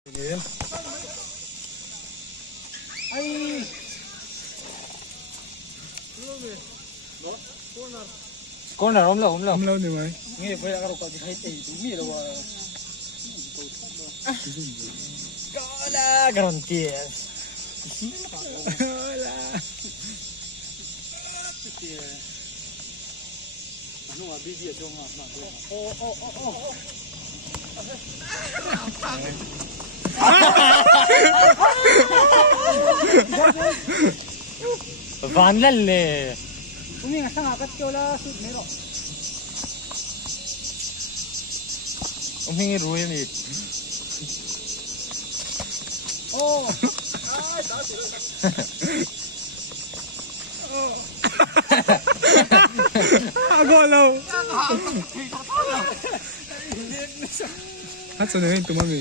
Ay! Corner, umlaw. Umlaw ni Mai. Ngayon, pwede ka rin pag kahit ay tumira wa. Kala, garantias. Wala. Ano nga, busy ito nga. Vanlal eh. Umi nga sangakat ka wala sud mero. Umi ruya ni. Oh. Ay, dati. Agolaw. Hatsa na yun, tumami.